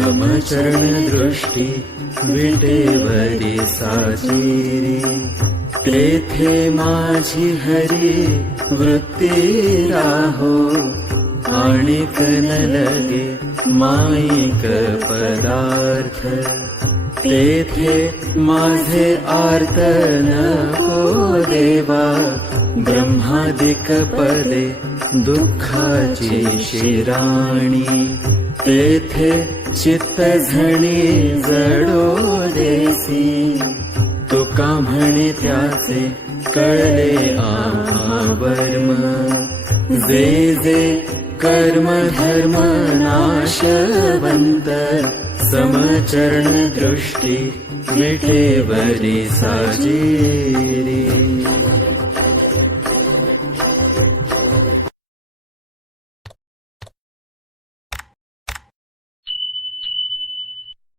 समचरण दृष्टी विटेवरी साजिरी, तेथे माझी हरी वृत्ती राहो, आणिक न लगे माईक पदार्थ, तेथे माझे आर्त नको देवा, ब्रह्मादिक पदे दुःखाची शिराणी, तेथे चित्त झणी जडो देसी, तुका म्हणे त्याचे कळले आम्हा वर्म, जे जे कर्म धर्म नाशवंत, समचरण दृष्टी विटेवरी साजिरी।